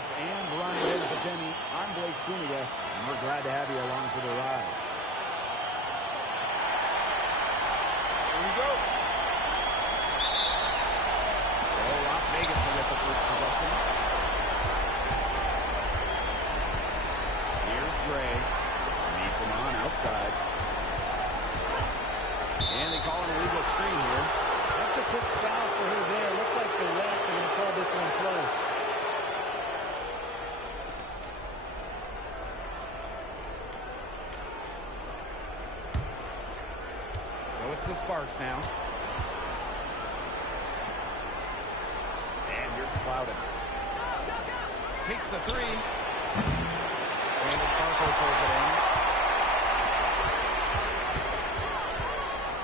sports and running entertainment. I'm Wnba, and we're glad to have you along for the ride. Here we go. So Las Vegas will get the first possession. Here's Gray. Mason outside. And they call an illegal screen here. That's a quick foul for her there. Looks like the refs are going to call this one close. So it's the Sparks now. And here's Plowden. Takes the three. And the Sparkle pulls it in.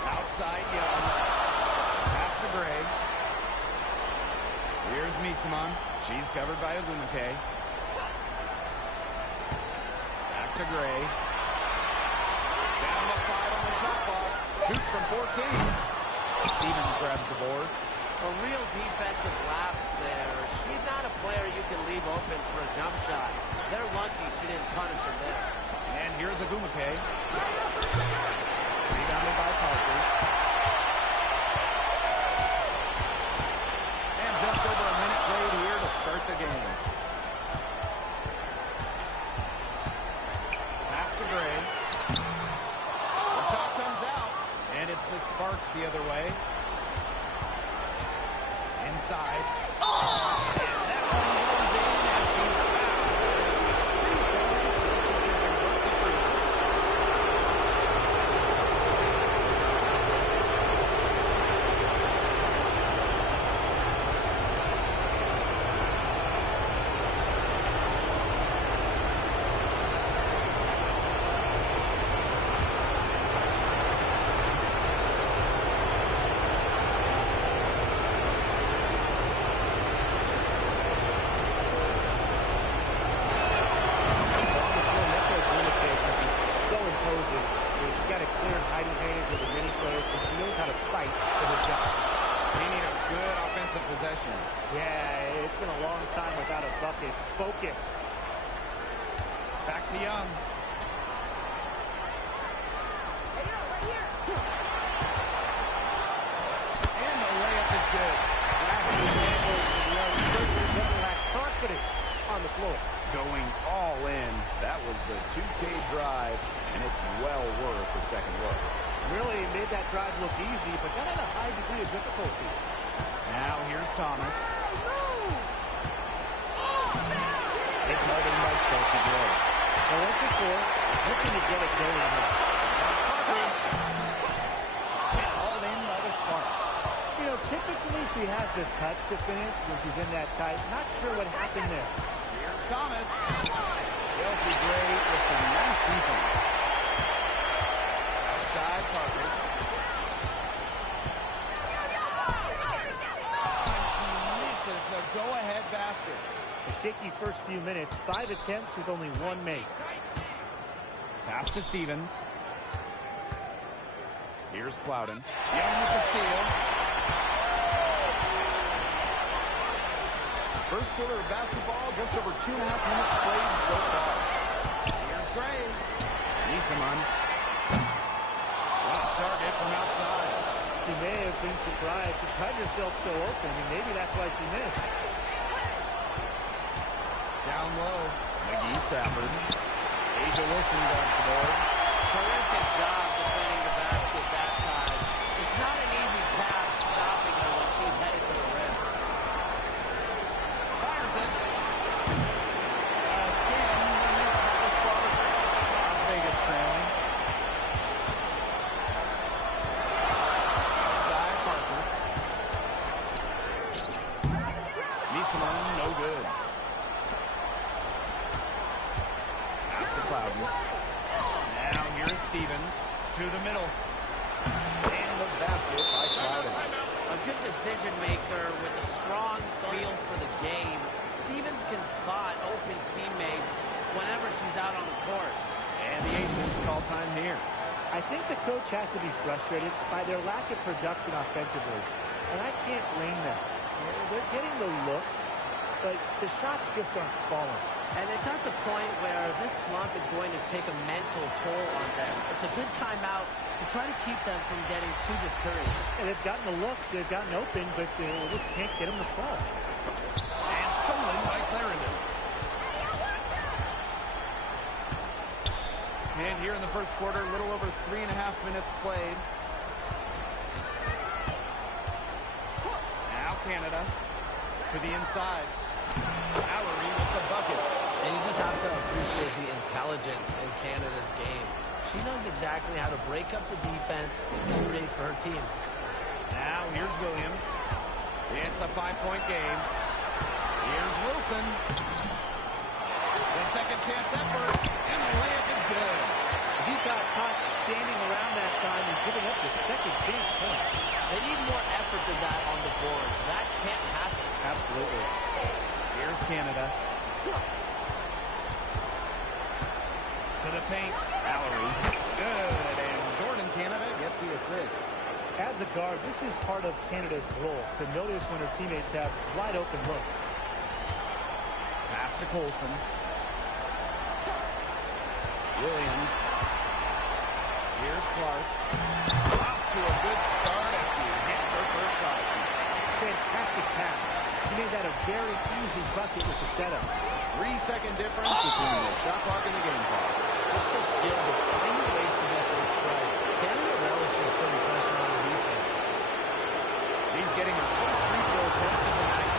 Outside Young. Pass to Gray. Here's Misamon. She's covered by Wnba. Back to Gray. Down to 5 on the shot clock. Shoots from 14. Stevens grabs the board. A real defensive lapse there. She's not a player you can leave open for a jump shot. They're lucky she didn't punish him there. And here's Wnba. Rebounded by Parker. And just over a minute played here to start the game. Pass to Gray. The shot comes out. And it's the Sparks the other way. Inside. And that one goes in as she's possession. Yeah, it's been a long time without a bucket. Focus. Back to Young. And the layup is good. Young doesn't lack confidence on the floor. Going all in. That was the 2K drive, and it's well worth the second look. Really made that drive look easy, but that had a high degree of difficulty. Now here's Thomas. It's held in by Chelsea Gray. Now, once before, looking to get it going here. It's hauled in by the Sparks. You know, typically she has the touch to finish when she's in that tight. Not sure what happened there. Here's Thomas. Chelsea Gray with some nice defense. Outside Parker. The go-ahead basket. A shaky first few minutes, 5 attempts with only 1 made. Pass to Stevens. Here's Plowden. Young with the steal. First quarter of basketball, just over 2.5 minutes played so far. Here's Gray. Nisaman. Left target from outside. She may have been surprised to find herself so open, and maybe that's why she missed. Down low. McGee Stafford. Aja Wilson grabs the board. Terrific job defending the basket that time. It's not an easy task stopping her when she's headed to the rim. Fires it. Again, the miss by the Sparks. Las Vegas trailing. Outside Parker. Misamon, no good. Pass to Plowden. Now here's Stevens to the middle. And the basket by Plowden. A good decision maker with a strong feel for the game. Stevens can spot open teammates whenever she's out on the court. And the Aces call time here. I think the coach has to be frustrated by their lack of production offensively, and I can't blame them. They're getting the looks, but the shots just aren't falling. And it's at the point where this slump is going to take a mental toll on them. It's a good timeout to try to keep them from getting too discouraged. And they've gotten the looks, they've gotten open, but they just can't get them to fall. And stolen by Clarendon. And here in the first quarter, a little over 3.5 minutes played. Now Canada to the inside. Mallory with the bucket. And you just have to appreciate the intelligence in Canada's game. She knows exactly how to break up the defense and create for her team. Now here's Williams. It's a 5-point game. Here's Wilson. The second chance effort. And the layup is good. He got caught standing around that time and giving up the second chance point. They need more effort than that on the boards. That can't happen. Absolutely. Here's Canada. To the paint. Mallory. Good. And Jordan Canada gets the assist. As a guard, this is part of Canada's role to notice when her teammates have wide open looks. Pass to Colson. Williams. Here's Clark. Off to a good start as she hits her first shot. Fantastic pass. He made that a very easy bucket with the setup. 3-second difference between the shot clock and the game clock. They're so skilled at finding ways to get to the strike. Canada relishes putting pressure on the defense. She's getting her first free throw attempts of the night.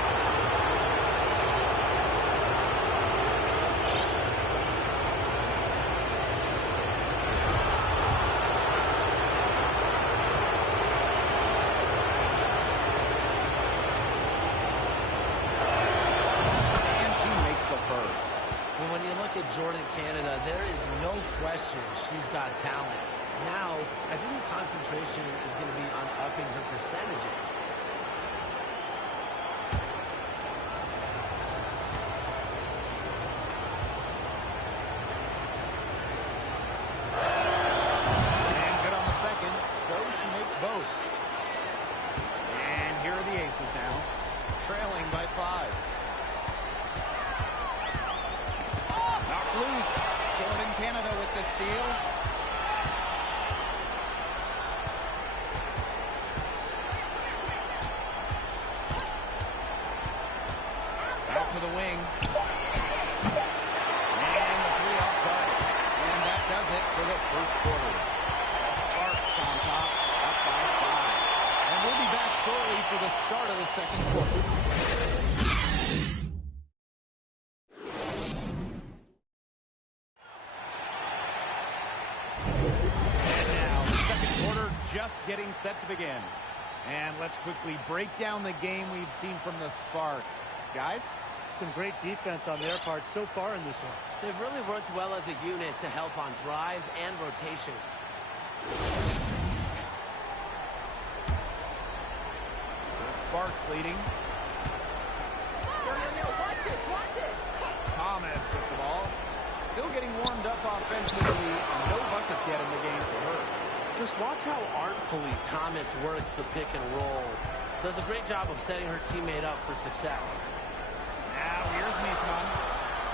And she makes the first. Well, when you look at Jordan Canada, there is no question she's got talent. Now, I think the concentration is going to be on upping her percentages. And good on the second, so she makes both. And here are the Aces now, trailing by 5. Knocked loose. Jordan Canada with the steal. Out to the wing. And the 3 off target. And that does it for the first quarter. The Sparks on top, up by 5. And we'll be back shortly for the start of the second quarter. And now, the second quarter just getting set to begin. And let's quickly break down the game we've seen from the Sparks. Guys? Some great defense on their part so far in this one. They've really worked well as a unit to help on drives and rotations. The Sparks leading. Watch this. Thomas with the ball. Still getting warmed up offensively, and no buckets yet in the game for her. Just watch how artfully Thomas works the pick and roll. Does a great job of setting her teammate up for success. Now here's Miesman.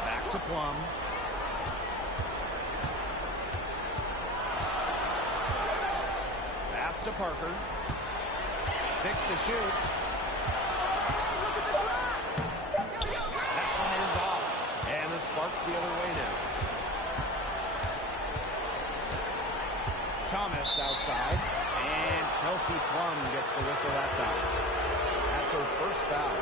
Back to Plum. Pass to Parker. 6 to shoot. That one is off. And the Sparks the other way now. Thomas outside. And Kelsey Plum gets the whistle that time. That's her first foul.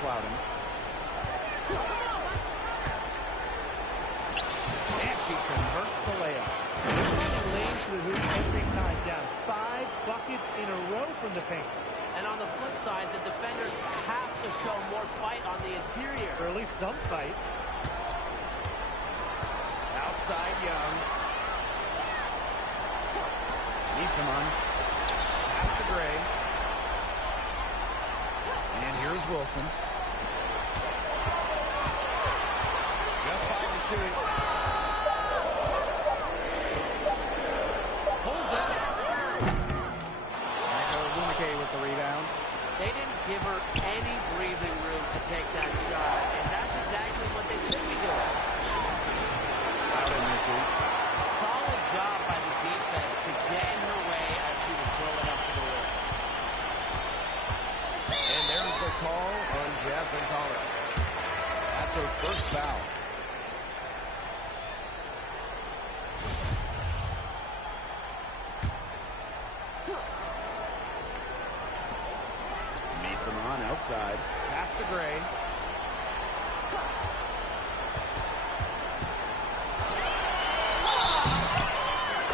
Plowden. And she converts the layup. Finding lanes to the hoop every time, down 5 buckets in a row from the paint. And on the flip side, the defenders have to show more fight on the interior. Or at least some fight. Outside Young. Niseman. Pass to Gray. And here's Wilson. Just 5 to to it. Pulls it. Wnba with the rebound. They didn't give her any breathing room to take that shot, and that's exactly what they should be doing. Out and misses. Solid job by the defense to get in her way as she was rolling up to the rim. And there's the call on Jasmine Thomas. That's her first foul. Mason outside. Pass to Gray.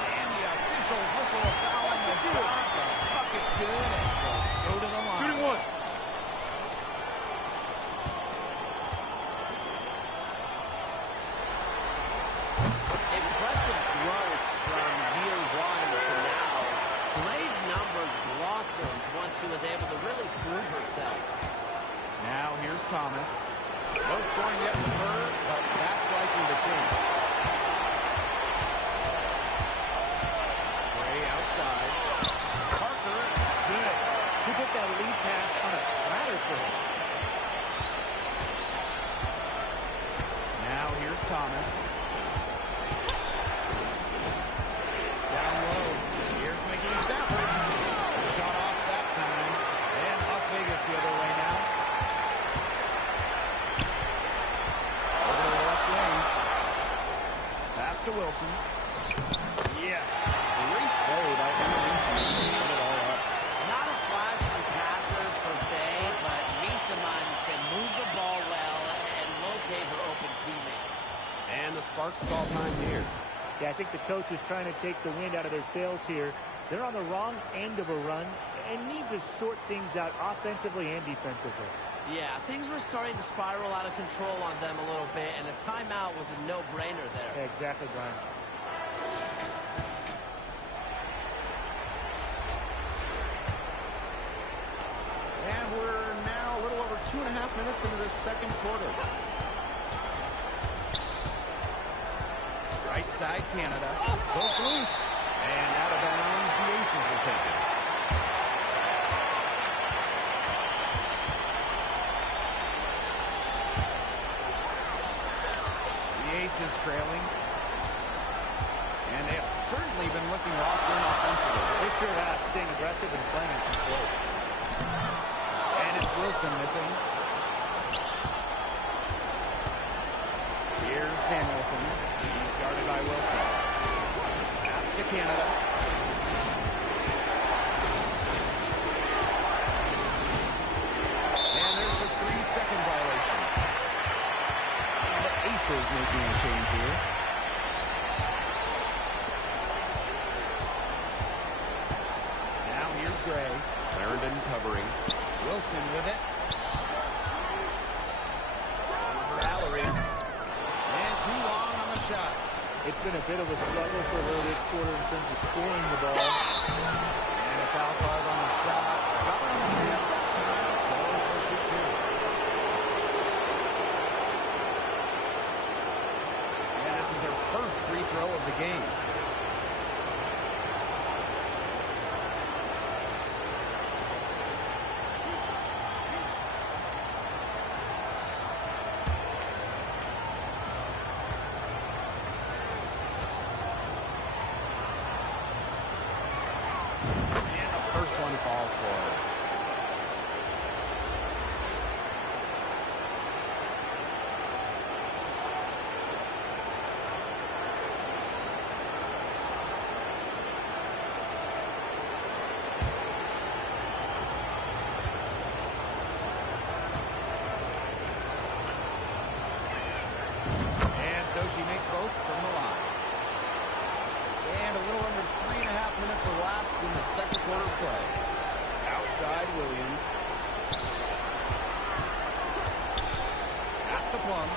And the officials whistle a foul on the shot. The bucket's good. Go to the line. Shooting one. Impressive growth from year one to now. Gray's numbers blossomed once she was able to really prove herself. Now here's Thomas. No scoring yet from her, but that's likely to change. Gray outside. Parker, good. She put that lead pass on a platter for him. Now here's Thomas. Down low. Here's McGee Stafford. Shot off that time. And Las Vegas the other way now. Over to the left wing. Pass to Wilson. Yes. Great play by Wnba to set it all up. Not a flashy passer per se, but Misaman can move the ball well and locate her open teammates. And the Sparks call time here. Yeah, I think the coach is trying to take the wind out of their sails here. They're on the wrong end of a run and need to sort things out offensively and defensively. Yeah, things were starting to spiral out of control on them a little bit, and a timeout was a no-brainer there. Yeah, exactly, Brian. And we're now a little over 2.5 minutes into this second quarter. Right side, Canada. Both loose. And out of bounds, the Aces will take it. The Aces trailing. And they have certainly been looking locked in offensively. They sure have, staying aggressive and playing in control. And it's Wilson missing. Here's Samuelson. He's guarded by Wilson. Pass to Canada. And there's the 3-second violation. The Aces making a change here. Now here's Gray. Clarendon covering. Wilson with it. Valerie. And too long on the shot. It's been a bit of a struggle for her this quarter in terms of scoring the ball. And a foul called on the shot. Got one on the that time, so for shoot two. And this is her first free throw of the game. One falls for her. And so she makes both from the line. And a little under 3.5 minutes elapsed in the second quarter play. Outside Williams. Pass to Plum.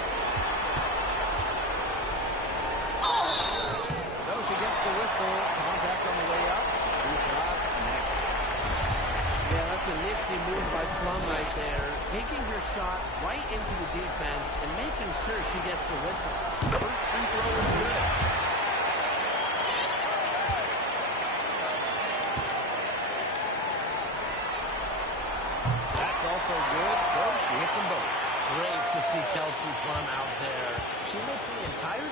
So she gets the whistle. Contact on the way up. Two shots next. Yeah, that's a nifty move by Plum right there to taking her shot right into the defense and making sure she gets the whistle. First free throw is good. That's also good, so she hits them both. Great to see Kelsey Plum out there. She missed the entire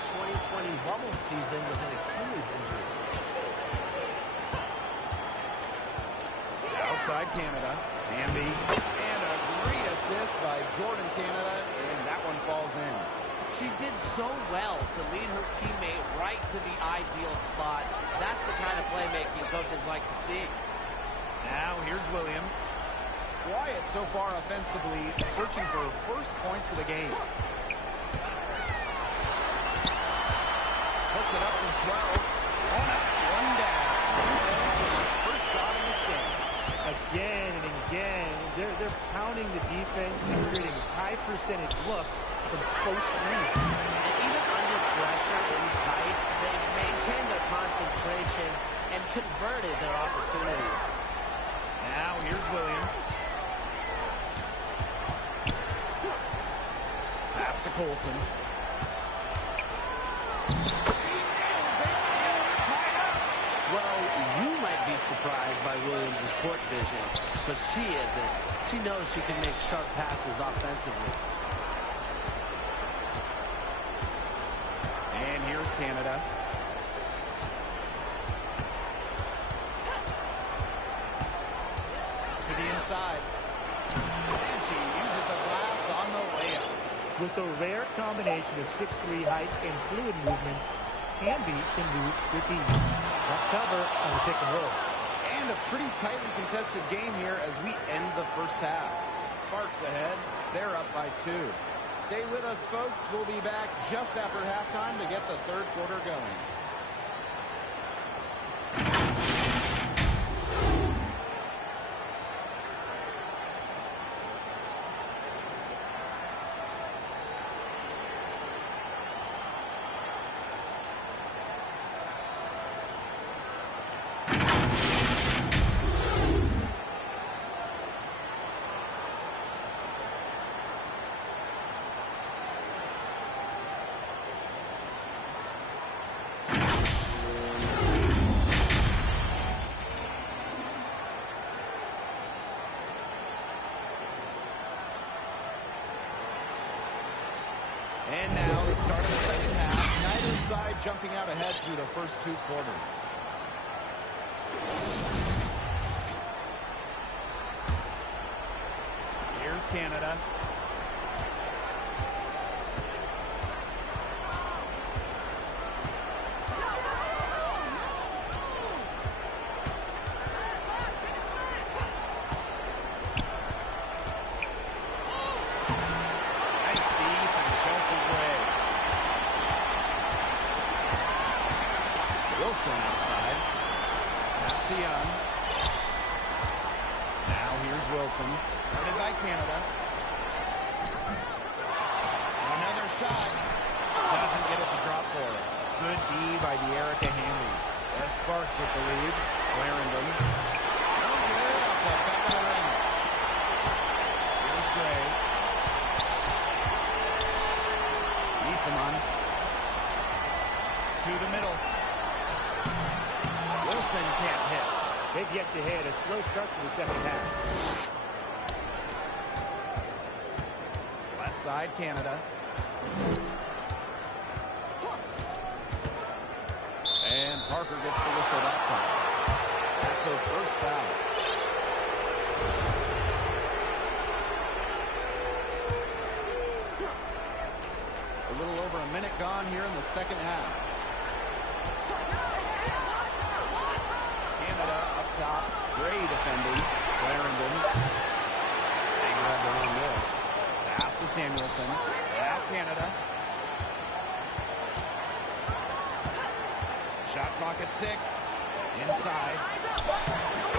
2020 bubble season with an Achilles injury. Outside Canada. Wnba. And a great assist by Jordan Canada, and that one falls in. She did so well to lead her teammate right to the ideal spot. That's the kind of playmaking coaches like to see. Now here's Williams. Quiet so far offensively, searching for her first points of the game. Puts it up from 12. One up, one down. First shot in this game. Again and again, they're pounding the defense and creating high percentage looks from close range. And even under pressure and tight, they've maintained their concentration and converted their opportunities. Now here's Williams. Pass to Colson. Well, you might be surprised by Williams' court vision, but she isn't. She knows she can make sharp passes offensively. And here's Canada. To the inside. And she uses the glass on the layup. With a rare combination of 6'3" height and fluid movements, Wnba can move with ease. Tough cover on the pick and roll. And a pretty tightly contested game here as we end the first half. Sparks ahead. They're up by 2. Stay with us, folks. We'll be back just after halftime to get the third quarter going. And now the start of the second half. Neither side jumping out ahead through the first 2 quarters. Here's Canada. Outside. That's the Young. Now here's Wilson. Guarded by Canada. Another shot. Doesn't get it to drop for her. Good D by De'Erica Hanley. As Sparks with the lead. Clarendon. Oh, good off the back of the ring. Here's Gray. Easemon. To the middle. Wilson can't hit. They've yet to hit. A slow start to the second half. Left side, Canada. And Parker gets the whistle that time. That's her first foul. A little over a minute gone here in the second half. Up top, Gray defending. Clarendon. They grab their own miss. Pass to Samuelson. Now Canada. Shot clock at 6. Inside.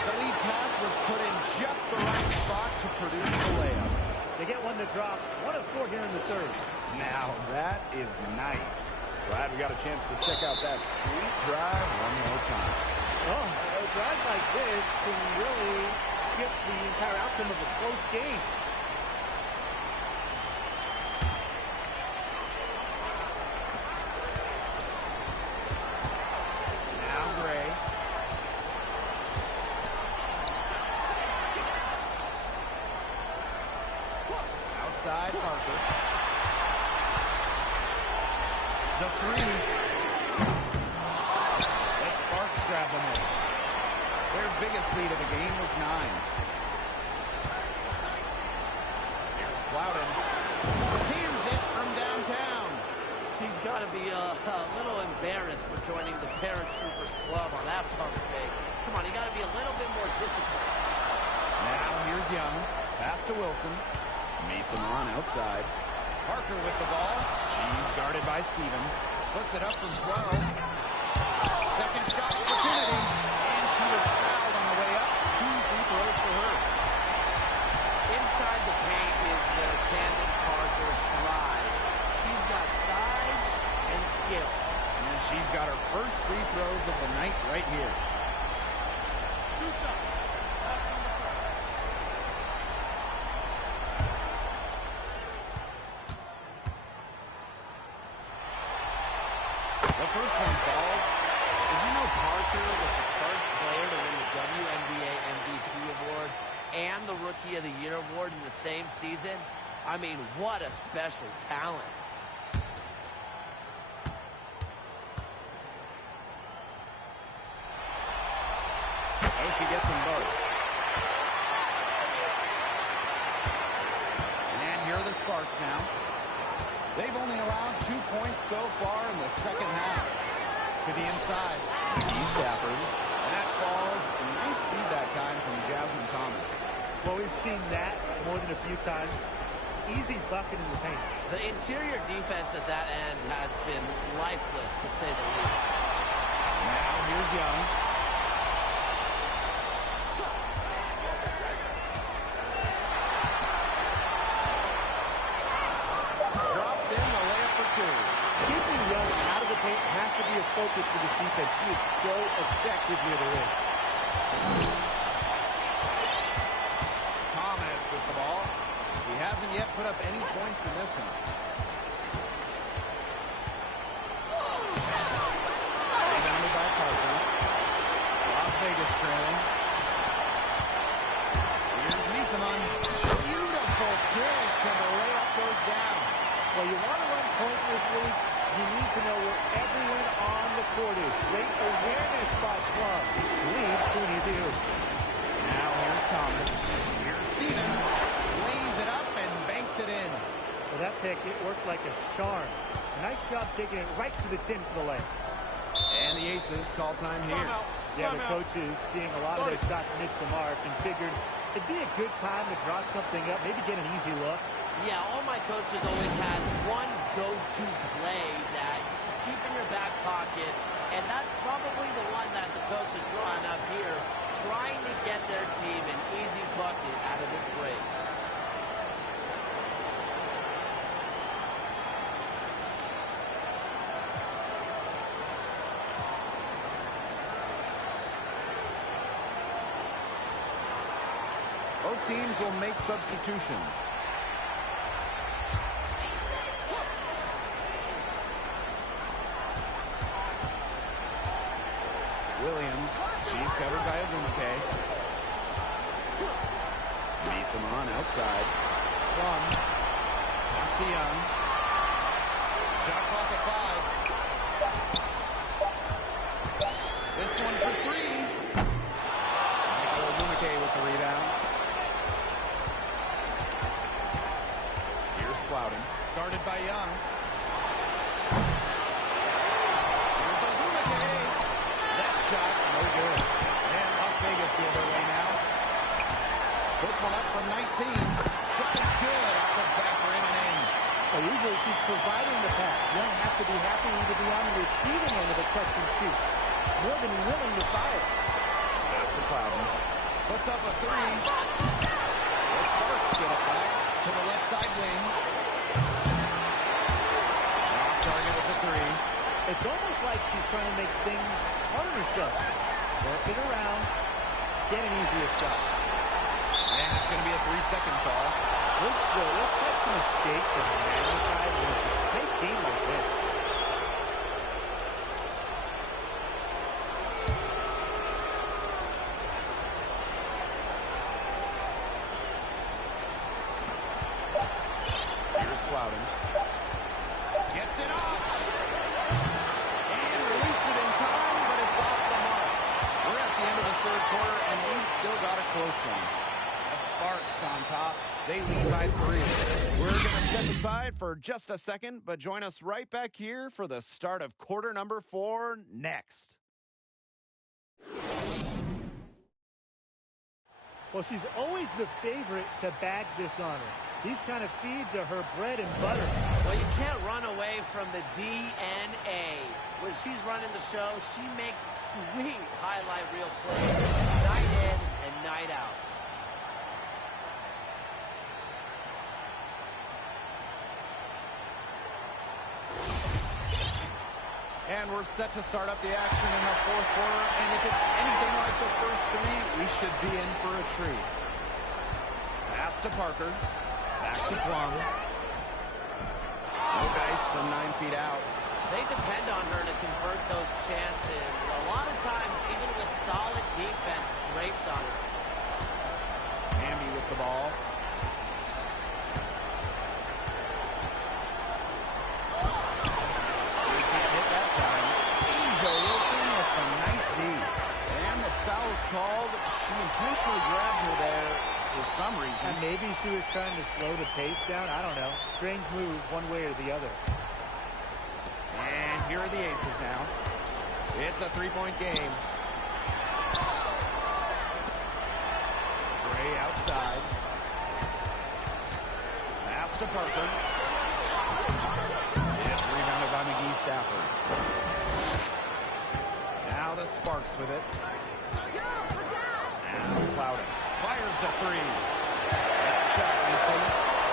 The lead pass was put in just the right spot to produce the layup. They get one to drop. 1 of 4 here in the third. Now that is nice. Glad we got a chance to check out that sweet drive one more time. Oh, a drive like this can really shift the entire outcome of a close game. outside, Parker. The three. The Sparks grab the miss. Their biggest lead of the game was 9. Here's Plowden. Cans it from downtown. She's got to be a little embarrassed for joining the Paratroopers Club on that pump fake. Come on, you got to be a little bit more disciplined. Now here's Young. Pass to Wilson. Mason on outside. Parker with the ball. She's guarded by Stevens. Puts it up from 12. Second shot opportunity. And she was fouled on the way up. 2 free throws for her. Inside the paint is where Candace Parker thrives. She's got size and skill. And she's got her first free throws of the night right here. 2 shots. Pass on the first. The first one falls. Did you know Parker was the first player to win the WNBA MVP award and the Rookie of the Year award in the same season? I mean, what a special talent. Oh, she gets them both. And here are the Sparks now. They've only allowed 2 points so far in the second half. To the inside, Stafford. That falls. A nice feed that time from Jasmine Thomas. Well, we've seen that more than a few times. Easy bucket in the paint. The interior defense at that end has been lifeless, to say the least. Now here's Young. Drops in the layup for 2. Keeping Young out of the paint has to be a focus for this defense. She is so effective near the rim. Thomas with the ball. He hasn't yet put up any points in this one. Rebounded by Parker. Las Vegas trailing. Here's Misaman. Beautiful dish, and the layup goes down. Well, you want to run point in this league, you need to know where everyone on the court is. Great awareness by Club. Leads to an easy hoop. Now here's Thomas. Here's Stevens. Lays it up and banks it in. Well, that pick, it worked like a charm. Nice job taking it right to the tin for the layup. And the Aces call time here. Yeah, the coach is seeing a lot of their shots miss the mark and figured it'd be a good time to draw something up, maybe get an easy look. Yeah, all my coaches always had one go-to play that you just keep in your back pocket, and that's probably the one that the coach is drawing up here, trying to get their team an easy bucket out of this break. Both teams will make substitutions. Williams, she's covered by Wnba. Mason on outside. Plum. Pass to Young. Shot clock at 5. This one for 3. Wnba with the rebound. Here's Plowden. Guarded by Young. Here's Wnba. That shot, no good. And Las Vegas the other way now. Puts one up from 19. Shot is good off the back rim and in. Well, usually she's providing the pass. Young has to be happy to be on the receiving end of a catch and shoot. More than willing to fire. Pass to Plowden. Puts up a 3. The Sparks get it back to the left side wing. Off target with the 3. It's almost like she's trying to make things hard on herself. Work it around. Get an easier shot. And it's going to be a 3-second call. Let's take some mistakes and magnify this. Take game like this. Plowden. Gets it off. And released it in time, but it's off the mark. We're at the end of the third quarter, and we've still got a close one. The Sparks on top. They lead by 3. We're going to step aside for just a second, but join us right back here for the start of quarter number 4 next. Well, she's always the favorite to bag this honor. These kind of feeds are her bread and butter. Well, you can't run away from the DNA. When she's running the show, she makes sweet highlight reel plays night in and night out. And we're set to start up the action in the fourth quarter. And if it's anything like the first 3, we should be in for a treat. Pass to Parker. Back to Plum. No dice from 9 feet out. They depend on her to convert those chances. A lot of times, even with solid defense draped on her. Hamby with the ball. Some nice D's. And the foul's called. She intentionally grabbed her there for some reason. And maybe she was trying to slow the pace down. I don't know. Strange move one way or the other. And here are the Aces now. It's a 3-point game. Gray outside. Pass to Parker. It's rebounded by McGee Stafford. Now the Sparks with it. Now Plowden fires the 3. That shot missing.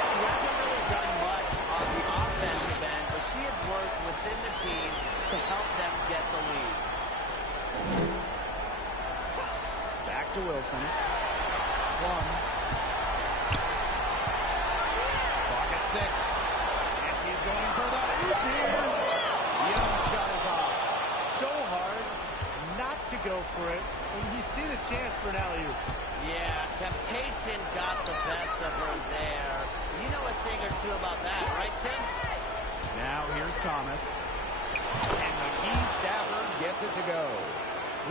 She hasn't really done much on the offensive end, but she has worked within the team to help them get the lead. Back to Wilson. Plum. Clock at 6. And she's going for the oop here. Young shot is off. So hard not to go for it, and you see the chance for an alley-oop. Yeah, temptation got the best of her there. You know a thing or two about that, right, Tim? Now here's Thomas. And McGee Stafford gets it to go.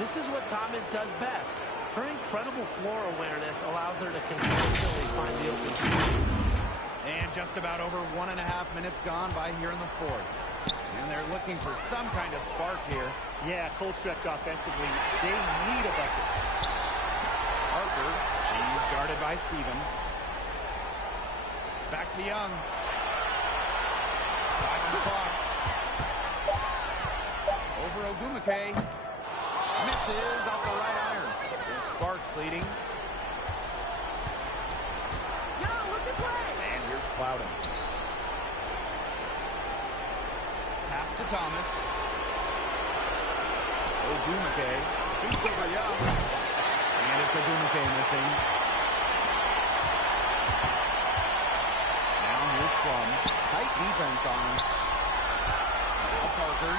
This is what Thomas does best. Her incredible floor awareness allows her to consistently find the open shot. And just about over 1.5 minutes gone by here in the fourth. And they're looking for some kind of spark here. Yeah, cold stretch offensively. They need a bucket. Parker, she's guarded by Stevens. Back to Young. 5 on the clock. Over Ogumake. Misses off the right iron. The Sparks leading. Look this way! And here's Plowden. Pass to Thomas. Ogumake shoots over Young. And it's Ogumake missing. Now here's Plum. Tight defense on him. Now Parker.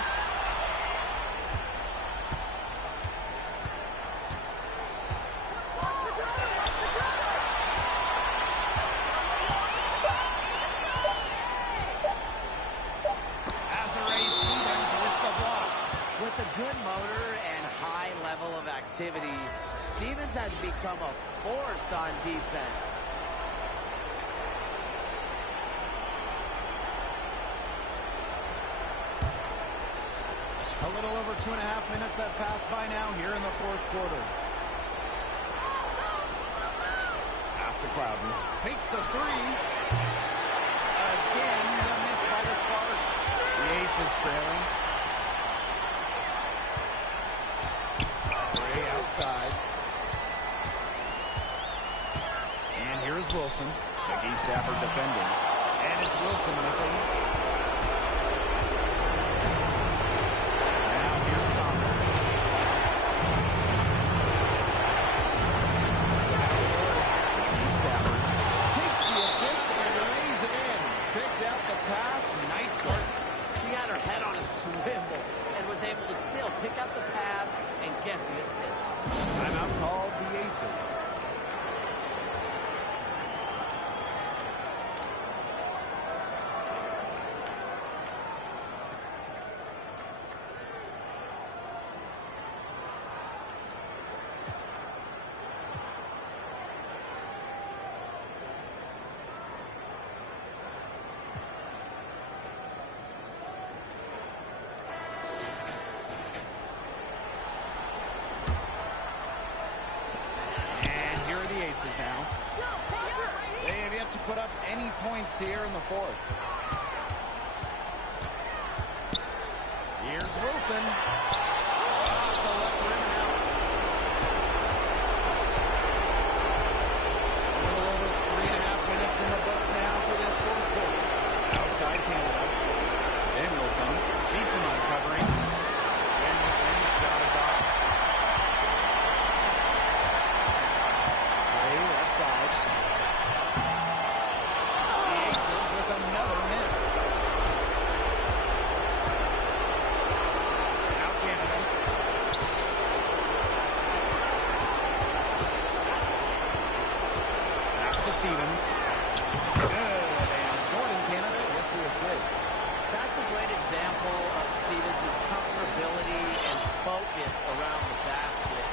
With a good motor and high level of activity, Stevens has become a force on defense. A little over 2.5 minutes have passed by now here in the fourth quarter. Pass to Plowden. Takes the 3. Again, the miss by the Sparks. The Aces trailing. Gray outside. And here's Wilson. McGee Stafford defending. And it's Wilson missing. Now here's Thomas. McGee Stafford takes the assist and lays it in. Picked out the pass. Nice work. She had her head on a swivel and was able to still pick up the pass and get the assist. Timeout called the Aces. up any points here in the fourth. Here's Wilson. Off the left rim and out. A little over 3.5 minutes in the books now for this fourth quarter. Outside Canada. Samuelson. Decent on covering. Samuelson, shot is off. Gray, left side. The Aces with another miss. Now Canada. Pass to Stevens. Good. And Jordan Canada gets the assist. That's a great example of Stevens' comfortability and focus around the basket.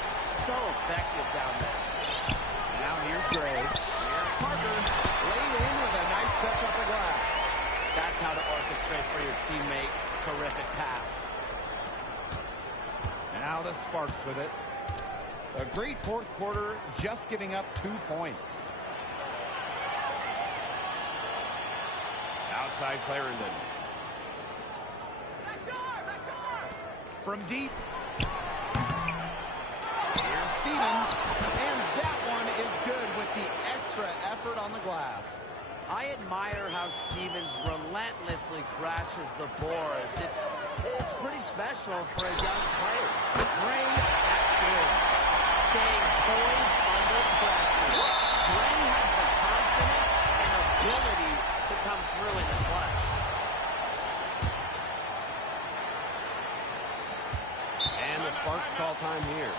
So effective down there. Now here's Gray. Here's Parker. Laid in with a nice touch off the glass. That's how to orchestrate for your teammate. Terrific pass. Now the Sparks with it. A great fourth quarter, just giving up 2 points. Outside Clarendon. From deep. Here's Stevens. And that one is good with the extra effort on the glass. I admire how Stevens relentlessly crashes the boards. It's pretty special for a young player. Gray, that's good. Staying poised under pressure. Gray has the confidence and ability to come through in the clutch. And the Sparks call time here.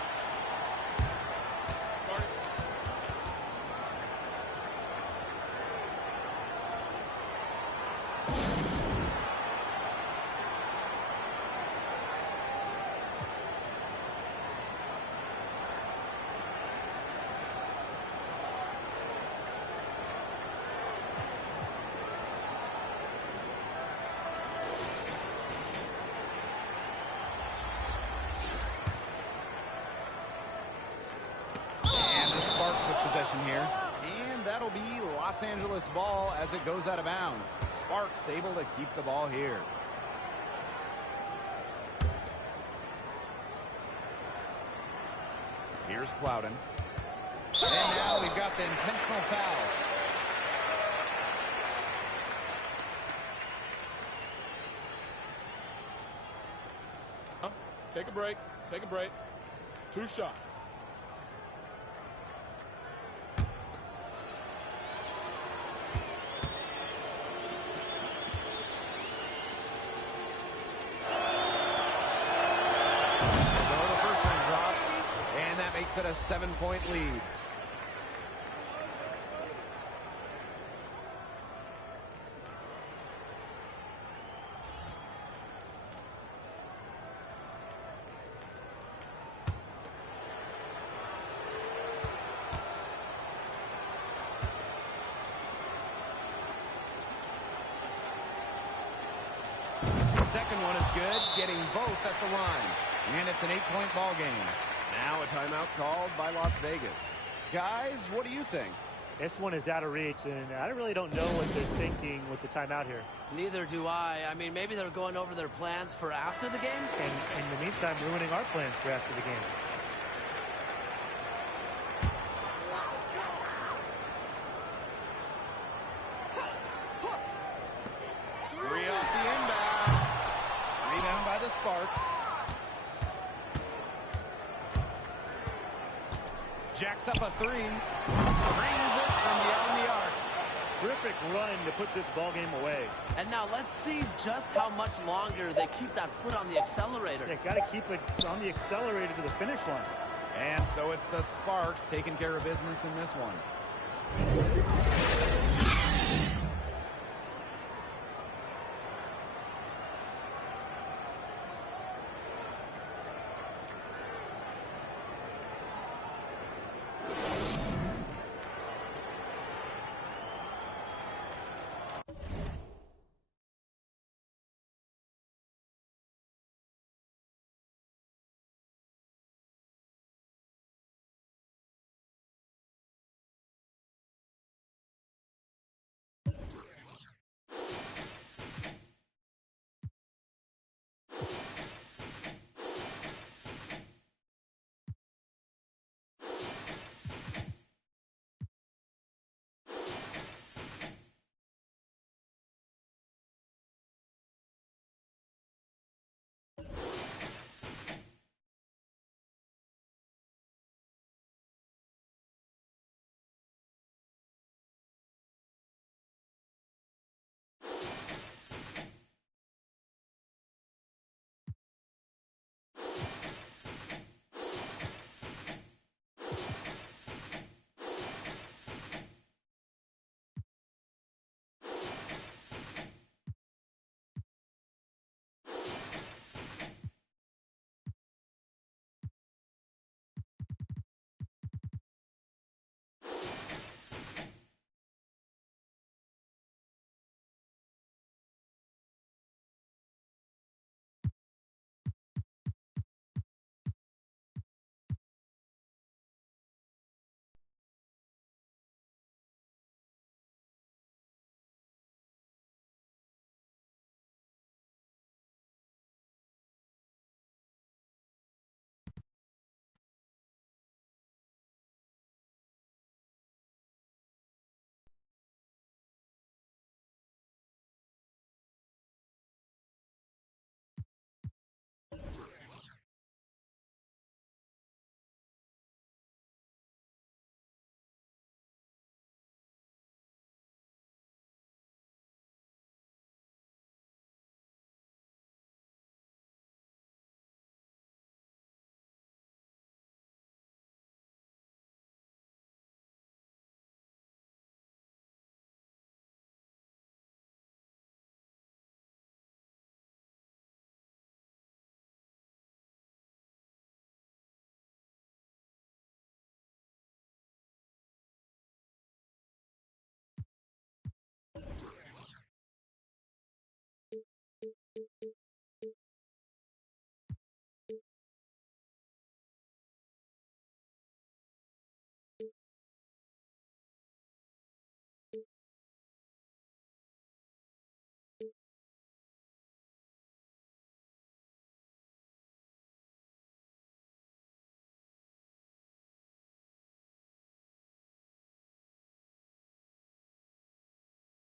Here. And that'll be Los Angeles ball as it goes out of bounds. Sparks able to keep the ball here. Here's Plowden. And now we've got the intentional foul. Take a break. Take a break. 2 shots. Makes it a 7-point lead. The second one is good, getting both at the line. And it's an 8-point ball game. Now a timeout called by Las Vegas. Guys, what do you think? This one is out of reach, and I really don't know what they're thinking with the timeout here. Neither do I. I mean, maybe they're going over their plans for after the game. And in the meantime, ruining our plans for after the game. Three off the inbound. Rebound by the Sparks. Jacks up a three. Brings it from beyond the arc. Terrific run to put this ball game away. And now let's see just how much longer they keep that foot on the accelerator. They got to keep it on the accelerator to the finish line. And so it's the Sparks taking care of business in this one.